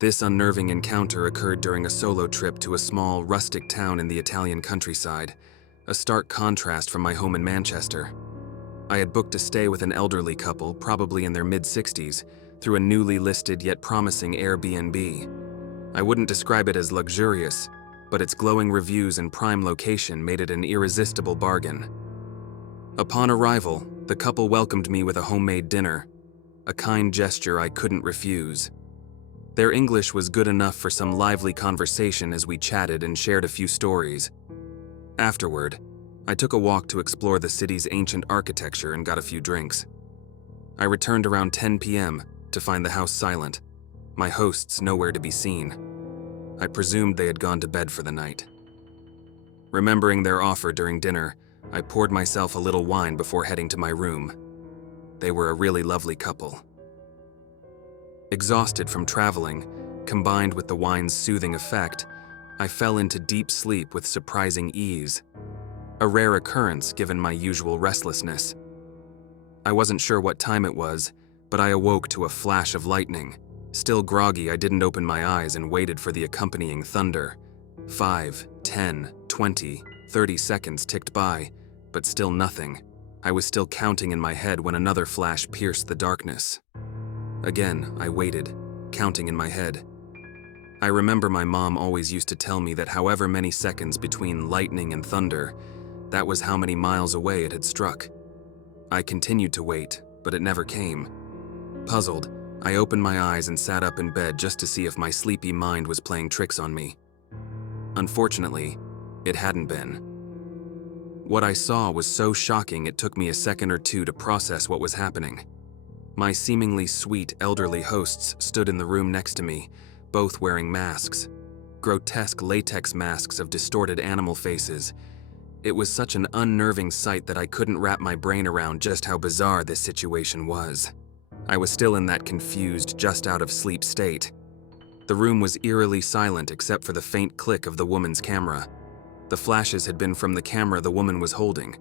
This unnerving encounter occurred during a solo trip to a small, rustic town in the Italian countryside, a stark contrast from my home in Manchester. I had booked a stay with an elderly couple, probably in their mid-60s, through a newly listed yet promising Airbnb. I wouldn't describe it as luxurious, but its glowing reviews and prime location made it an irresistible bargain. Upon arrival, the couple welcomed me with a homemade dinner, a kind gesture I couldn't refuse. Their English was good enough for some lively conversation as we chatted and shared a few stories. Afterward, I took a walk to explore the city's ancient architecture and got a few drinks. I returned around 10 p.m. to find the house silent, my hosts nowhere to be seen. I presumed they had gone to bed for the night. Remembering their offer during dinner, I poured myself a little wine before heading to my room. They were a really lovely couple. Exhausted from traveling, combined with the wine's soothing effect, I fell into deep sleep with surprising ease, a rare occurrence given my usual restlessness. I wasn't sure what time it was, but I awoke to a flash of lightning. Still groggy, I didn't open my eyes and waited for the accompanying thunder. 5, 10, 20, 30 seconds ticked by, but still nothing. I was still counting in my head when another flash pierced the darkness. Again, I waited, counting in my head. I remember my mom always used to tell me that however many seconds between lightning and thunder, that was how many miles away it had struck. I continued to wait, but it never came. Puzzled, I opened my eyes and sat up in bed just to see if my sleepy mind was playing tricks on me. Unfortunately, it hadn't been. What I saw was so shocking it took me a second or two to process what was happening. My seemingly sweet elderly hosts stood in the room next to me, both wearing masks, grotesque latex masks of distorted animal faces. It was such an unnerving sight that I couldn't wrap my brain around just how bizarre this situation was. I was still in that confused, just out of sleep state. The room was eerily silent except for the faint click of the woman's camera. The flashes had been from the camera the woman was holding.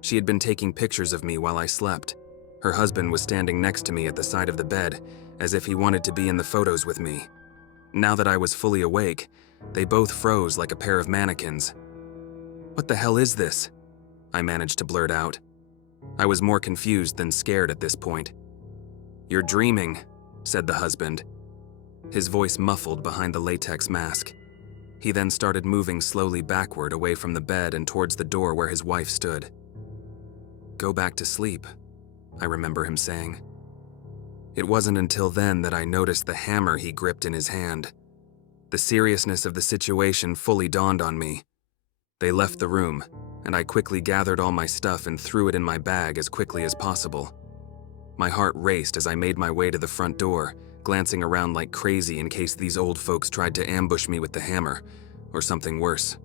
She had been taking pictures of me while I slept. Her husband was standing next to me at the side of the bed, as if he wanted to be in the photos with me. Now that I was fully awake, they both froze like a pair of mannequins. "What the hell is this?" I managed to blurt out. I was more confused than scared at this point. "You're dreaming," said the husband, his voice muffled behind the latex mask. He then started moving slowly backward away from the bed and towards the door where his wife stood. "Go back to sleep," I remember him saying. It wasn't until then that I noticed the hammer he gripped in his hand. The seriousness of the situation fully dawned on me. They left the room, and I quickly gathered all my stuff and threw it in my bag as quickly as possible. My heart raced as I made my way to the front door, glancing around like crazy in case these old folks tried to ambush me with the hammer, or something worse.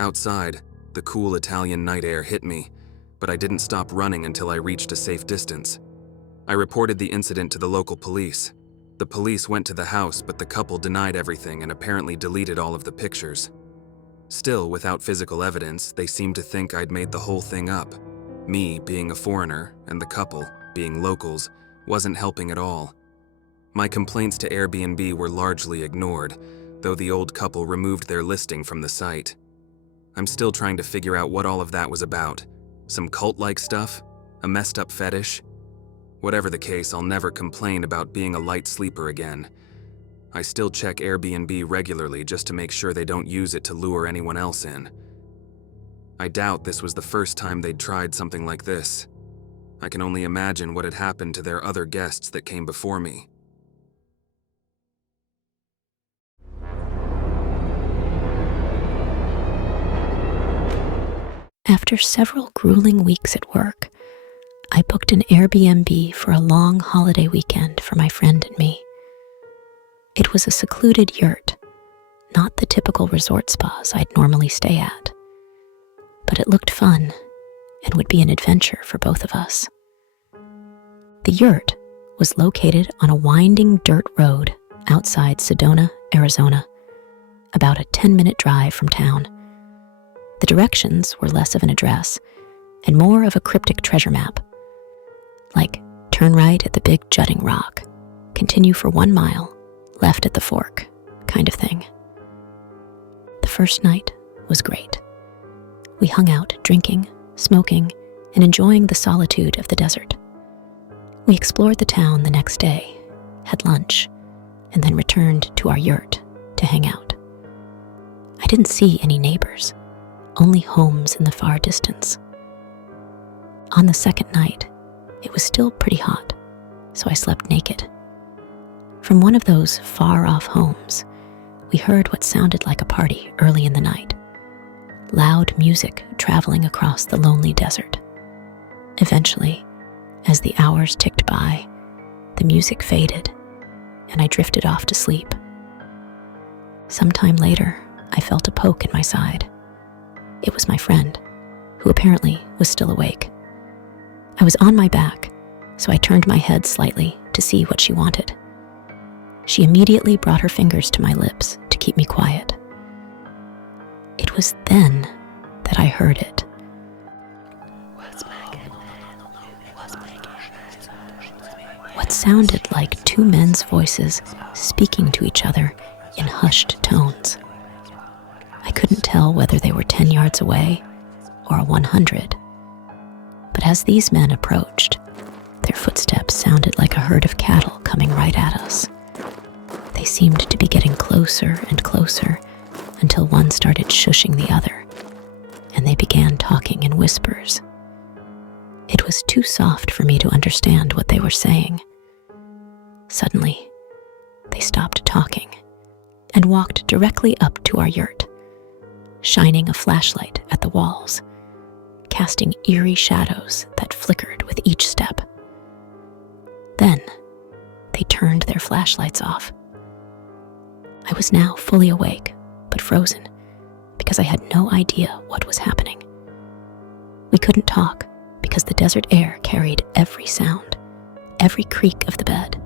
Outside, the cool Italian night air hit me, but I didn't stop running until I reached a safe distance. I reported the incident to the local police. The police went to the house, but the couple denied everything and apparently deleted all of the pictures. Still, without physical evidence, they seemed to think I'd made the whole thing up. Me, being a foreigner, and the couple, being locals, wasn't helping at all. My complaints to Airbnb were largely ignored, though the old couple removed their listing from the site. I'm still trying to figure out what all of that was about. Some cult-like stuff? A messed up fetish? Whatever the case, I'll never complain about being a light sleeper again. I still check Airbnb regularly just to make sure they don't use it to lure anyone else in. I doubt this was the first time they'd tried something like this. I can only imagine what had happened to their other guests that came before me. After several grueling weeks at work, I booked an Airbnb for a long holiday weekend for my friend and me. It was a secluded yurt, not the typical resort spas I'd normally stay at. But it looked fun and would be an adventure for both of us. The yurt was located on a winding dirt road outside Sedona, Arizona, about a 10-minute drive from town. The directions were less of an address and more of a cryptic treasure map, like turn right at the big jutting rock, continue for 1 mile, left at the fork kind of thing. The first night was great. We hung out, drinking, smoking, and enjoying the solitude of the desert. We explored the town the next day, had lunch, and then returned to our yurt to hang out. I didn't see any neighbors, only homes in the far distance. On the second night, it was still pretty hot, so I slept naked. From one of those far-off homes, we heard what sounded like a party early in the night. Loud music traveling across the lonely desert. Eventually, as the hours ticked by, the music faded, and I drifted off to sleep. Sometime later, I felt a poke in my side. It was my friend, who apparently was still awake. I was on my back, so I turned my head slightly to see what she wanted. She immediately brought her fingers to my lips to keep me quiet. It was then that I heard it. What sounded like two men's voices speaking to each other in hushed tones. I couldn't tell whether they were 10 yards away or 100. But as these men approached, their footsteps sounded like a herd of cattle coming right at us. They seemed to be getting closer and closer until one started shushing the other, and they began talking in whispers. It was too soft for me to understand what they were saying. Suddenly, they stopped talking and walked directly up to our yurt, shining a flashlight at the walls, casting eerie shadows that flickered with each step. Then, they turned their flashlights off. I was now fully awake, but frozen, because I had no idea what was happening. We couldn't talk because the desert air carried every sound, every creak of the bed.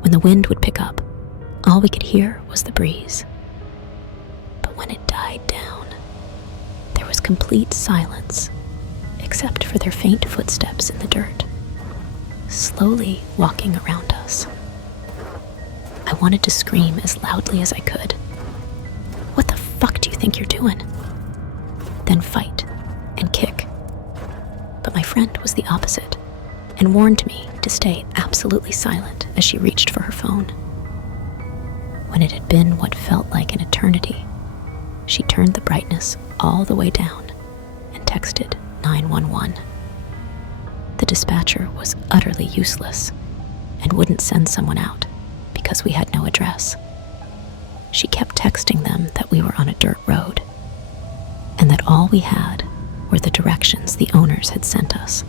When the wind would pick up, all we could hear was the breeze. But when it died down, there was complete silence, except for their faint footsteps in the dirt, slowly walking around us. I wanted to scream as loudly as I could. What the fuck do you think you're doing? Then fight and kick. But my friend was the opposite and warned me to stay absolutely silent as she reached for her phone. When it had been what felt like an eternity, she turned the brightness all the way down and texted 911. The dispatcher was utterly useless and wouldn't send someone out because we had no address. She kept texting them that we were on a dirt road and that all we had were the directions the owners had sent us.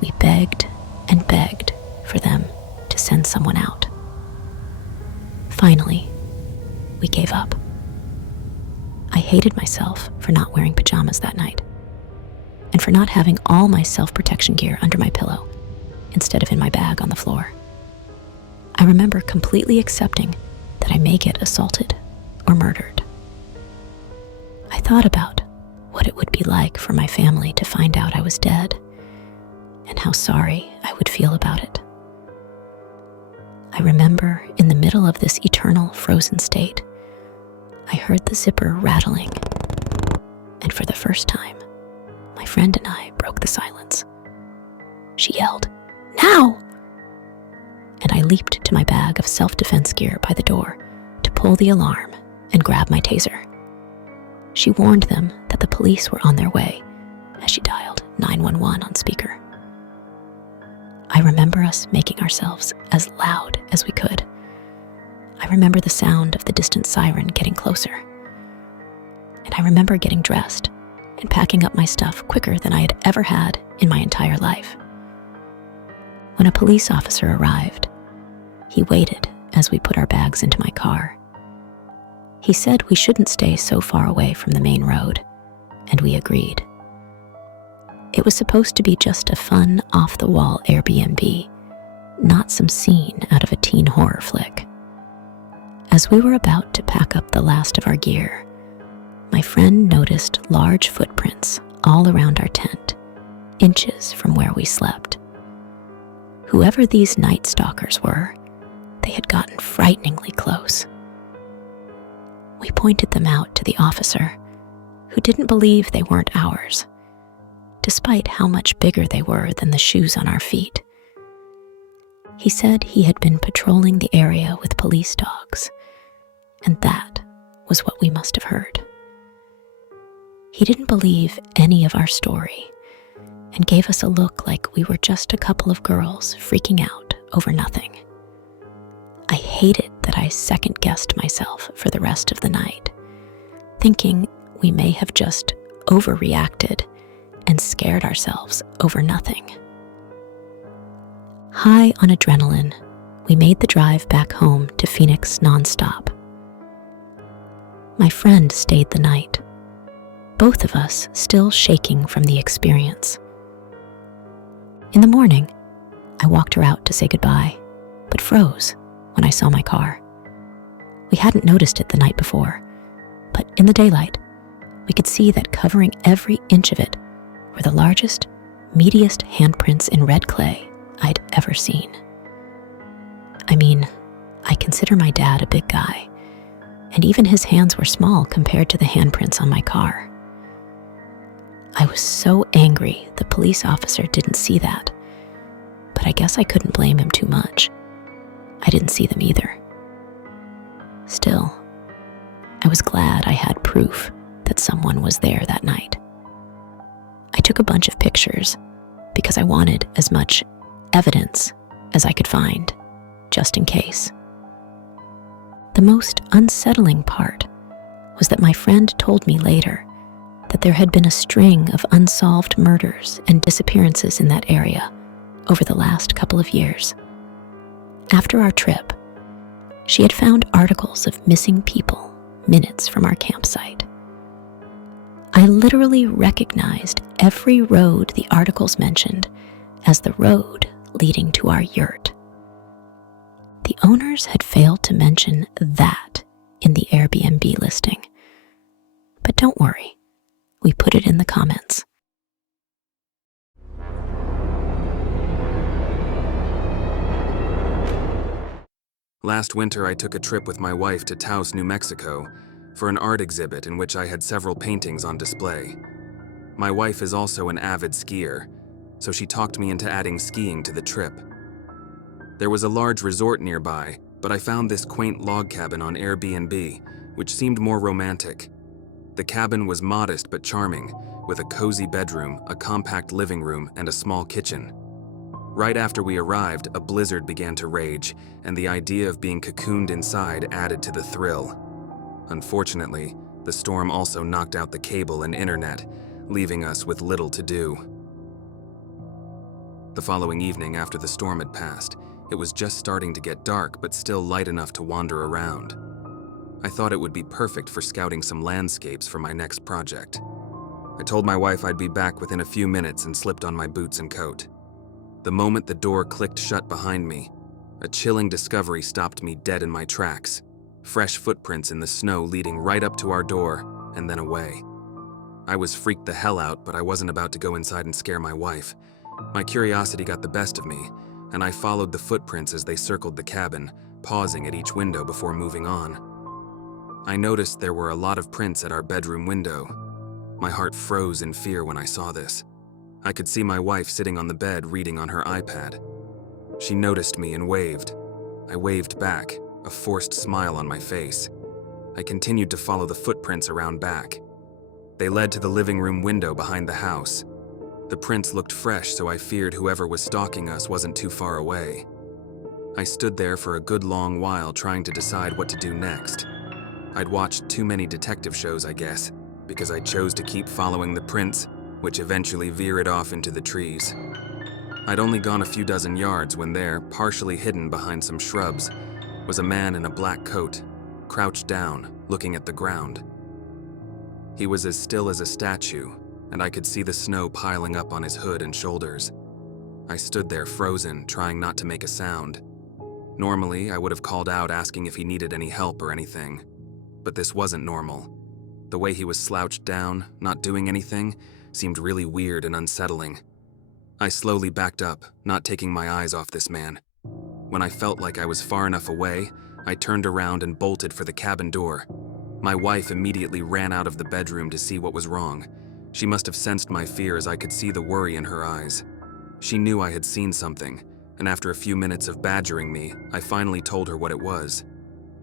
We begged and begged for them to send someone out. Finally, we gave up. I hated myself for not wearing pajamas that night and for not having all my self-protection gear under my pillow instead of in my bag on the floor. I remember completely accepting that I may get assaulted or murdered. I thought about what it would be like for my family to find out I was dead and how sorry I would feel about it. I remember in the middle of this eternal frozen state, I heard the zipper rattling, and for the first time, my friend and I broke the silence. She yelled, "Now!" And I leaped to my bag of self-defense gear by the door to pull the alarm and grab my taser. She warned them that the police were on their way as she dialed 911 on speaker. I remember us making ourselves as loud as we could. I remember the sound of the distant siren getting closer. And I remember getting dressed and packing up my stuff quicker than I had ever had in my entire life. When a police officer arrived, he waited as we put our bags into my car. He said we shouldn't stay so far away from the main road, and we agreed. It was supposed to be just a fun, off-the-wall Airbnb, not some scene out of a teen horror flick. As we were about to pack up the last of our gear, my friend noticed large footprints all around our tent, inches from where we slept. Whoever these night stalkers were, they had gotten frighteningly close. We pointed them out to the officer, who didn't believe they weren't ours, despite how much bigger they were than the shoes on our feet. He said he had been patrolling the area with police dogs, and that was what we must have heard. He didn't believe any of our story and gave us a look like we were just a couple of girls freaking out over nothing. I hated that I second-guessed myself for the rest of the night, thinking we may have just overreacted and scared ourselves over nothing. High on adrenaline, we made the drive back home to Phoenix nonstop. My friend stayed the night, both of us still shaking from the experience. In the morning, I walked her out to say goodbye, but froze when I saw my car. We hadn't noticed it the night before, but in the daylight, we could see that covering every inch of it were the largest, meatiest handprints in red clay I'd ever seen. I mean, I consider my dad a big guy, and even his hands were small compared to the handprints on my car. I was so angry the police officer didn't see that, but I guess I couldn't blame him too much. I didn't see them either. Still, I was glad I had proof that someone was there that night. I took a bunch of pictures because I wanted as much evidence as I could find, just in case. The most unsettling part was that my friend told me later that there had been a string of unsolved murders and disappearances in that area over the last couple of years. After our trip, she had found articles of missing people minutes from our campsite. I literally recognized every road the articles mentioned as the road leading to our yurt. The owners had failed to mention that in the Airbnb listing. But don't worry, we put it in the comments. Last winter, I took a trip with my wife to Taos, New Mexico, for an art exhibit in which I had several paintings on display. My wife is also an avid skier, so she talked me into adding skiing to the trip. There was a large resort nearby, but I found this quaint log cabin on Airbnb, which seemed more romantic. The cabin was modest but charming, with a cozy bedroom, a compact living room, and a small kitchen. Right after we arrived, a blizzard began to rage, and the idea of being cocooned inside added to the thrill. Unfortunately, the storm also knocked out the cable and internet, leaving us with little to do. The following evening, after the storm had passed, it was just starting to get dark but still light enough to wander around. I thought it would be perfect for scouting some landscapes for my next project. I told my wife I'd be back within a few minutes and slipped on my boots and coat. The moment the door clicked shut behind me, a chilling discovery stopped me dead in my tracks. Fresh footprints in the snow leading right up to our door, and then away. I was freaked the hell out, but I wasn't about to go inside and scare my wife. My curiosity got the best of me, and I followed the footprints as they circled the cabin, pausing at each window before moving on. I noticed there were a lot of prints at our bedroom window. My heart froze in fear when I saw this. I could see my wife sitting on the bed reading on her iPad. She noticed me and waved. I waved back, a forced smile on my face. I continued to follow the footprints around back. They led to the living room window behind the house. The prints looked fresh, so I feared whoever was stalking us wasn't too far away. I stood there for a good long while trying to decide what to do next. I'd watched too many detective shows, I guess, because I chose to keep following the prints, which eventually veered off into the trees. I'd only gone a few dozen yards when there, partially hidden behind some shrubs, was a man in a black coat, crouched down, looking at the ground. He was as still as a statue, and I could see the snow piling up on his hood and shoulders. I stood there frozen, trying not to make a sound. Normally, I would have called out asking if he needed any help or anything, but this wasn't normal. The way he was slouched down, not doing anything, seemed really weird and unsettling. I slowly backed up, not taking my eyes off this man. When I felt like I was far enough away, I turned around and bolted for the cabin door. My wife immediately ran out of the bedroom to see what was wrong. She must have sensed my fear as I could see the worry in her eyes. She knew I had seen something, and after a few minutes of badgering me, I finally told her what it was.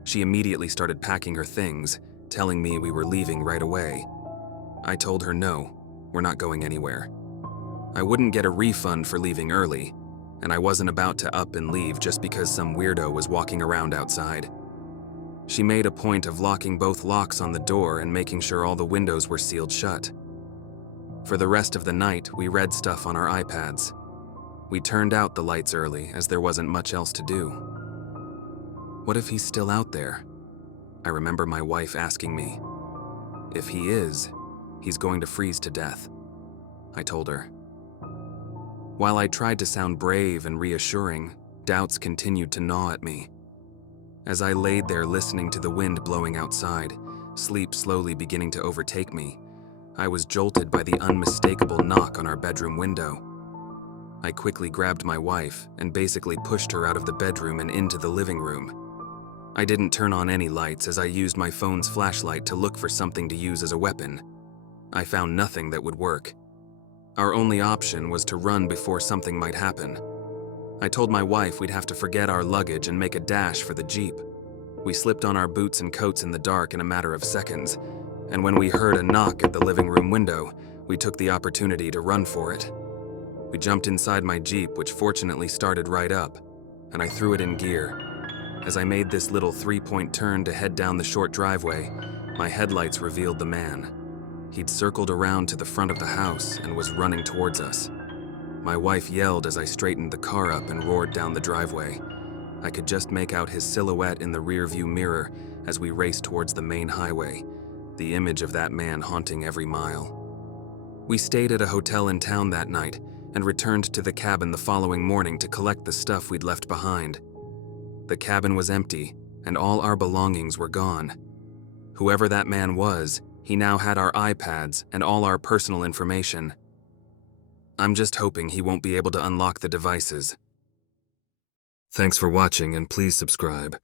She immediately started packing her things, telling me we were leaving right away. I told her no, we're not going anywhere. I wouldn't get a refund for leaving early, and I wasn't about to up and leave just because some weirdo was walking around outside. She made a point of locking both locks on the door and making sure all the windows were sealed shut. For the rest of the night, we read stuff on our iPads. We turned out the lights early as there wasn't much else to do. What if he's still out there? I remember my wife asking me. If he is, he's going to freeze to death, I told her. While I tried to sound brave and reassuring, doubts continued to gnaw at me. As I laid there listening to the wind blowing outside, sleep slowly beginning to overtake me, I was jolted by the unmistakable knock on our bedroom window. I quickly grabbed my wife and basically pushed her out of the bedroom and into the living room. I didn't turn on any lights as I used my phone's flashlight to look for something to use as a weapon. I found nothing that would work. Our only option was to run before something might happen. I told my wife we'd have to forget our luggage and make a dash for the Jeep. We slipped on our boots and coats in the dark in a matter of seconds, and when we heard a knock at the living room window, we took the opportunity to run for it. We jumped inside my Jeep, which fortunately started right up, and I threw it in gear. As I made this little three-point turn to head down the short driveway, my headlights revealed the man. He'd circled around to the front of the house and was running towards us. My wife yelled as I straightened the car up and roared down the driveway. I could just make out his silhouette in the rearview mirror as we raced towards the main highway, the image of that man haunting every mile. We stayed at a hotel in town that night and returned to the cabin the following morning to collect the stuff we'd left behind. The cabin was empty, and all our belongings were gone. Whoever that man was, he now had our iPads and all our personal information. I'm just hoping he won't be able to unlock the devices. Thanks for watching, and please subscribe.